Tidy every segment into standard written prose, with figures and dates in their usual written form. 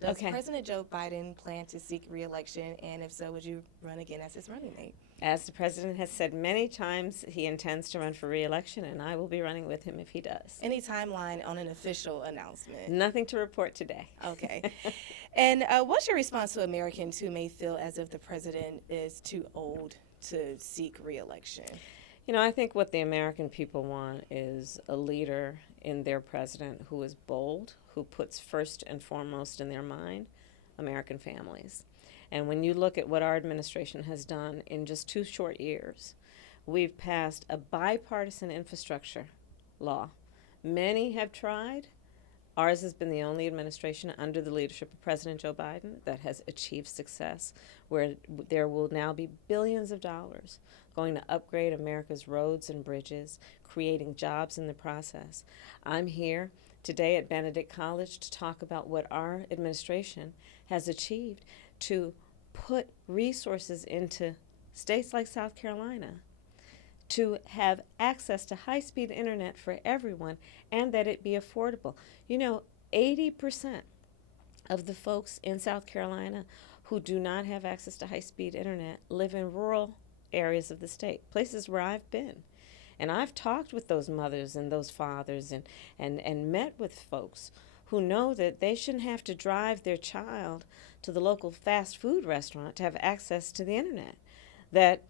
Does Okay. President Joe Biden plan to seek re-election, and if so, would you run again as his running mate? As the president has said many times, he intends to run for re-election, and I will be running with him if he does. Any timeline on an official announcement? Nothing to report today. Okay. And what's your response to Americans who may feel as if the president is too old to seek re-election? You know, I think what the American people want is a leader in their president who is bold, who puts first and foremost in their mind American families. And when you look at what our administration has done in just 2 short years, we've passed a bipartisan infrastructure law. Many have tried. Ours has been the only administration under the leadership of President Joe Biden that has achieved success, where there will now be billions of dollars going to upgrade America's roads and bridges, creating jobs in the process. I'm here today at Benedict College to talk about what our administration has achieved to put resources into states like South Carolina to have access to high-speed internet for everyone and that it be affordable. You know, 80% of the folks in South Carolina who do not have access to high-speed internet live in rural areas of the state, places where I've been. And I've talked with those mothers and those fathers and met with folks who know that they shouldn't have to drive their child to the local fast food restaurant to have access to the internet. That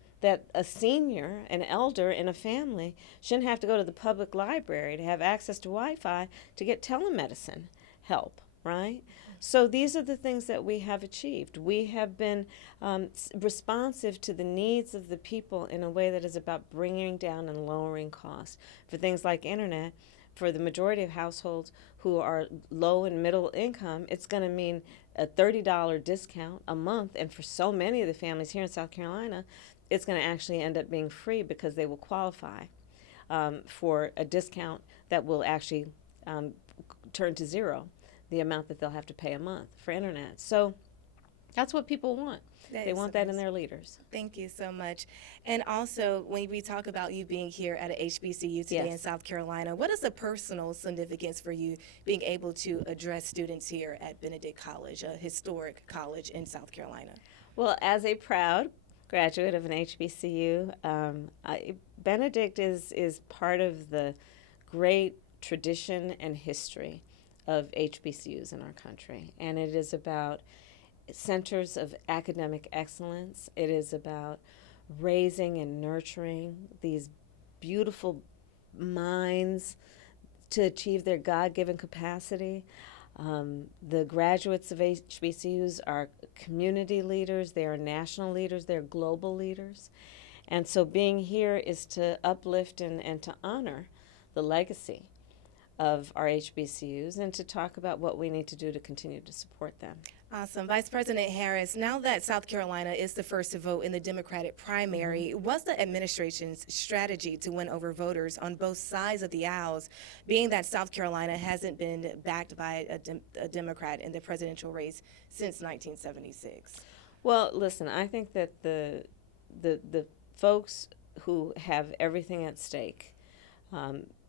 a senior, an elder in a family, shouldn't have to go to the public library to have access to Wi-Fi to get telemedicine help, right? So these are the things that we have achieved. We have been responsive to the needs of the people in a way that is about bringing down and lowering costs. For things like internet, for the majority of households who are low and middle income, it's going to mean a $30 discount a month. And for so many of the families here in South Carolina, it's going to actually end up being free because they will qualify for a discount that will actually turn to zero, the amount that they'll have to pay a month for internet. So that's what people want. They want that in their leaders. Thank you so much. And also, when we talk about you being here at a HBCU today Yes. in South Carolina, what is the personal significance for you being able to address students here at Benedict College, a historic college in South Carolina? Well, as a proud graduate of an HBCU, Benedict is part of the great tradition and history of HBCUs in our country. And it is about centers of academic excellence. It is about raising and nurturing these beautiful minds to achieve their God-given capacity. The graduates of HBCUs are community leaders, they are national leaders, they're global leaders. And so being here is to uplift and to honor the legacy of our HBCUs and to talk about what we need to do to continue to support them. Awesome. Vice President Harris, now that South Carolina is the first to vote in the Democratic primary, what's the administration's strategy to win over voters on both sides of the aisles, being that South Carolina hasn't been backed by a Democrat in the presidential race since 1976? Well, listen, I think that the folks who have everything at stake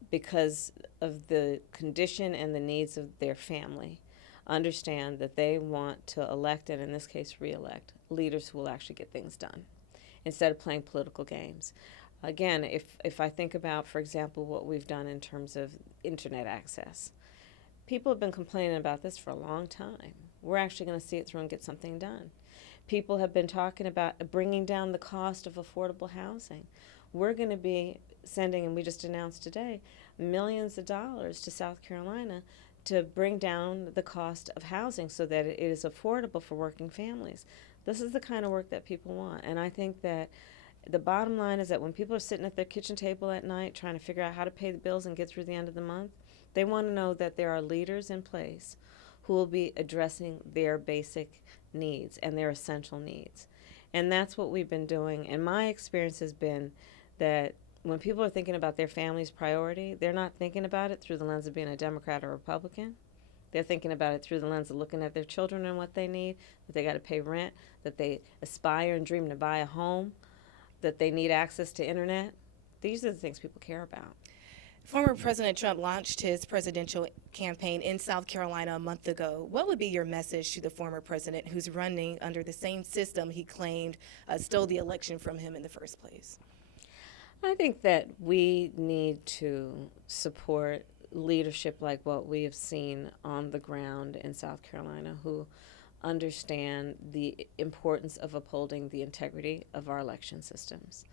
because of the condition and the needs of their family understand that they want to elect, and in this case re-elect, leaders who will actually get things done instead of playing political games. Again, if I think about, for example, what we've done in terms of internet access, people have been complaining about this for a long time. We're actually going to see it through and get something done. People have been talking about bringing down the cost of affordable housing. We're going to be sending, and we just announced today, millions of dollars to South Carolina to bring down the cost of housing so that it is affordable for working families. This is the kind of work that people want. And I think that the bottom line is that when people are sitting at their kitchen table at night trying to figure out how to pay the bills and get through the end of the month, they want to know that there are leaders in place who will be addressing their basic needs and their essential needs. And that's what we've been doing. And my experience has been that when people are thinking about their family's priority, they're not thinking about it through the lens of being a Democrat or Republican. They're thinking about it through the lens of looking at their children and what they need, that they got to pay rent, that they aspire and dream to buy a home, that they need access to internet. These are the things people care about. Former President Trump launched his presidential campaign in South Carolina a month ago. What would be your message to the former president who's running under the same system he claimed stole the election from him in the first place? I think that we need to support leadership like what we have seen on the ground in South Carolina, who understand the importance of upholding the integrity of our election systems.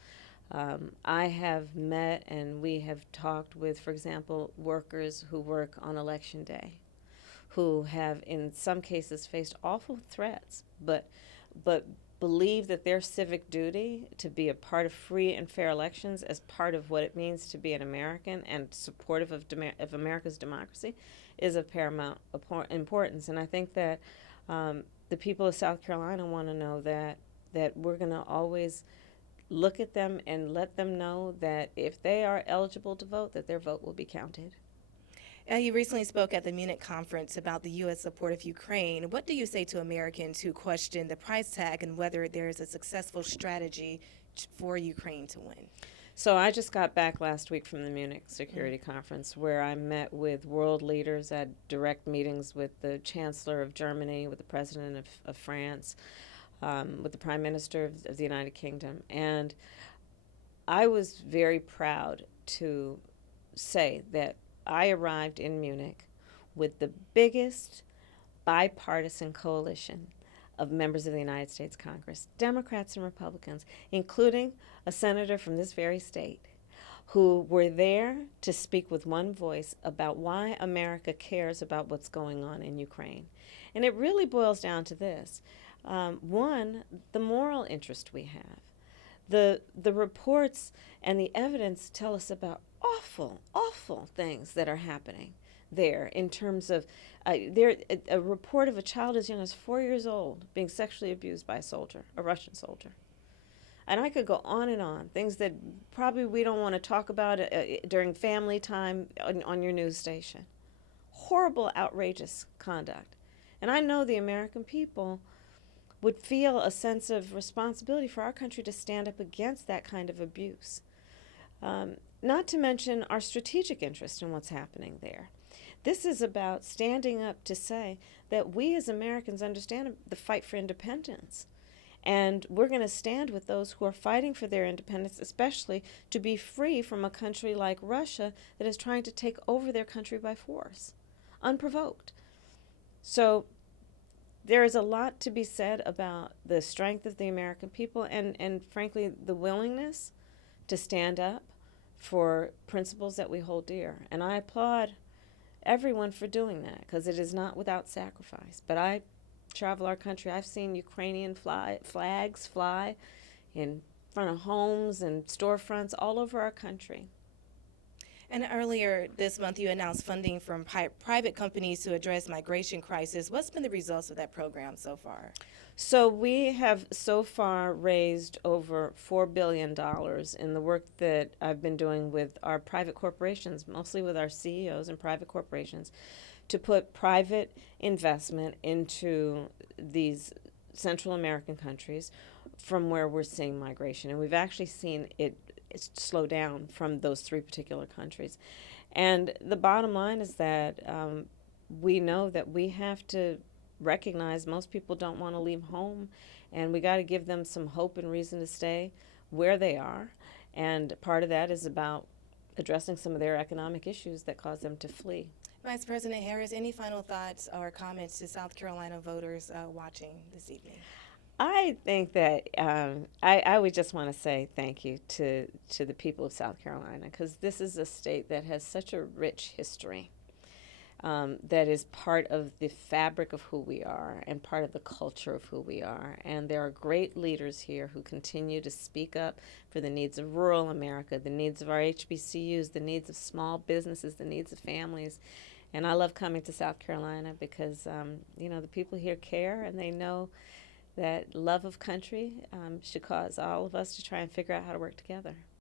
I have met and we have talked with, for example, workers who work on election day, who have in some cases faced awful threats, but believe that their civic duty to be a part of free and fair elections as part of what it means to be an American and supportive of America's democracy is of paramount importance. And I think that the people of South Carolina want to know that we're going to always look at them and let them know that if they are eligible to vote, that their vote will be counted. You recently spoke at the Munich conference about the U.S. support of Ukraine. What do you say to Americans who question the price tag and whether there is a successful strategy for Ukraine to win? So I just got back last week from the Munich Security Conference, where I met with world leaders at direct meetings with the Chancellor of Germany, with the President of France, with the Prime Minister of the United Kingdom. And I was very proud to say that I arrived in Munich with the biggest bipartisan coalition of members of the United States Congress, Democrats and Republicans, including a senator from this very state, who were there to speak with one voice about why America cares about what's going on in Ukraine. And it really boils down to this. One, the moral interest we have. The reports and the evidence tell us about awful things that are happening there in terms of a report of a child as young as 4 years old being sexually abused by a soldier, a Russian soldier. And I could go on and on, things that probably we don't want to talk about during family time on your news station. Horrible, outrageous conduct. And I know the American people would feel a sense of responsibility for our country to stand up against that kind of abuse. Not to mention our strategic interest in what's happening there. This is about standing up to say that we as Americans understand the fight for independence. And we're going to stand with those who are fighting for their independence, especially to be free from a country like Russia that is trying to take over their country by force, unprovoked. So there is a lot to be said about the strength of the American people and frankly, the willingness to stand up for principles that we hold dear. And I applaud everyone for doing that, because it is not without sacrifice. But I travel our country. I've seen Ukrainian flags fly in front of homes and storefronts all over our country. And earlier this month, you announced funding from private companies to address migration crisis. What's been the results of that program so far? So we have so far raised over $4 billion in the work that I've been doing with our private corporations, mostly with our CEOs and private corporations, to put private investment into these Central American countries from where we're seeing migration. And we've actually seen it slow down from those three particular countries. And the bottom line is that we know that we have to recognize most people don't want to leave home, and we got to give them some hope and reason to stay where they are. And part of that is about addressing some of their economic issues that cause them to flee. Vice President Harris, any final thoughts or comments to South Carolina voters watching this evening? I think that I would just want to say thank you to the people of South Carolina, because this is a state that has such a rich history that is part of the fabric of who we are and part of the culture of who we are. And there are great leaders here who continue to speak up for the needs of rural America, the needs of our HBCUs, the needs of small businesses, the needs of families. And I love coming to South Carolina because, the people here care, and they know that love of country should cause all of us to try and figure out how to work together.